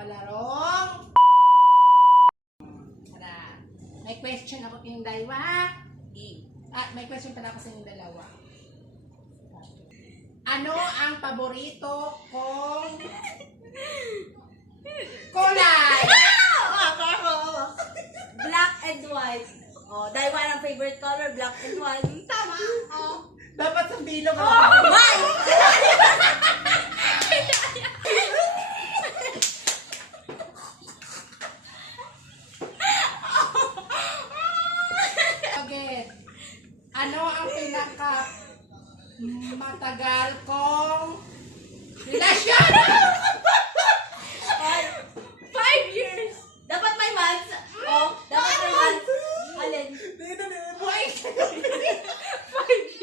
palarong. Tara. May question ako kayong dalawa. May question pala ako sa inyong dalawa. Ano ang paborito kong kulay? Black and white. Oh, dahil wala ang favorite color, black and white. Tama. Oh. Dapat sa bilog ako. Oh, white! Again. Ano ang pinaka matagal kong relasyon? 5 years. Dapat may months. Oh, dapat may months. Alin? 5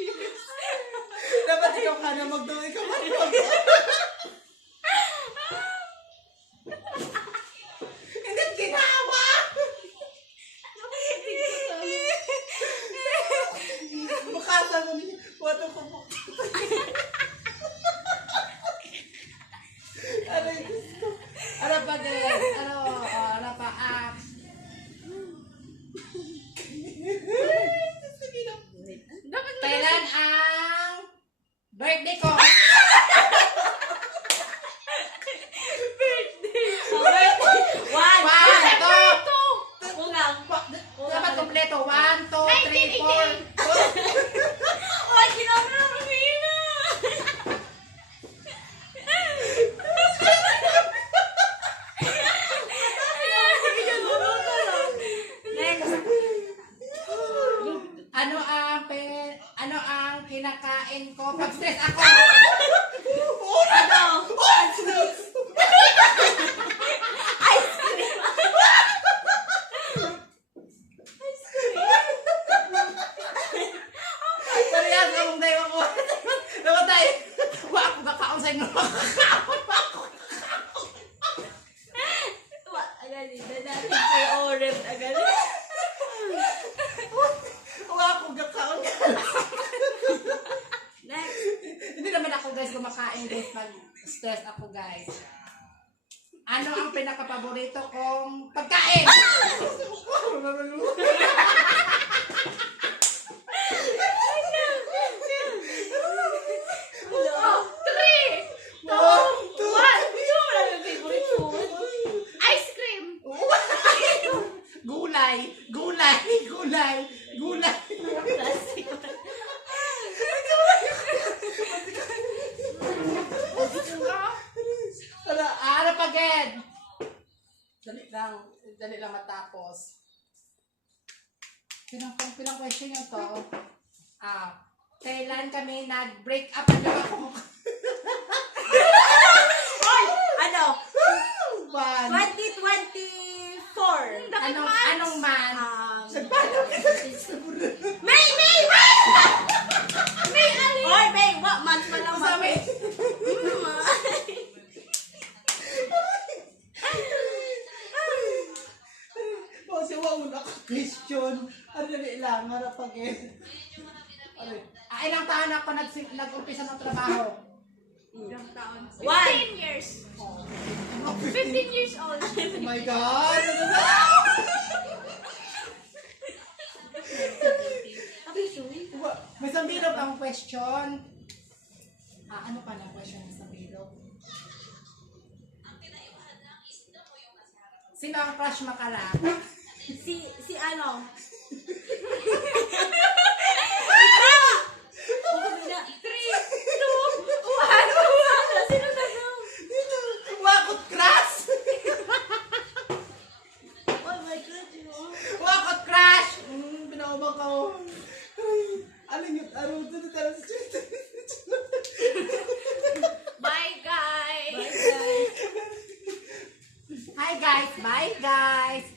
years. Dapat ikaw ka na magdaw. Ikaw ka na magdaw. Hindi ginawa. Bukasa mo niya. Wato ko po. Aray, gusto. Ano pa din? Ano pa? Kailan ang birthday ko? One, two. Kulang. Dapat kompleto. 1, 2, 3, 4. Ay, ginawa na Romina. Next. Ano ang kinakain ko pag stress ako? Ano? Ice cream. Parehas akong dayo ko. Namatay. Wa ako kakaon sa inyo. Agalin na natin kay Orem. Agalin. Wa ako kakaon. Next. Hindi naman ako guys kumakain guys pag stress ako guys. Ano ang pinaka-paborito kong pagkain? Gulay. Ano pa again? Dali lang matapos. Pilang question yun to? Kailan kami nag-break up na ako? Ano? 2024. 2024. Anong man? May! May alin? Oy, May! What month pa lang? Sabi. Kasi wala ka question. Ano lang, harap again. Ilang taon ako nag-umpisa ng trabaho? Ilang taon? 15 years. 15 years old. Oh my God! May sambilog ang question. Ano pa na question ng sambilog? Sino ang crush makala? Si ano? Wakot crush! Oh my God, Wakot crush! Pinaubang ka mo. Alin yun? Bye, guys. Bye, guys. Hi guys! Bye guys!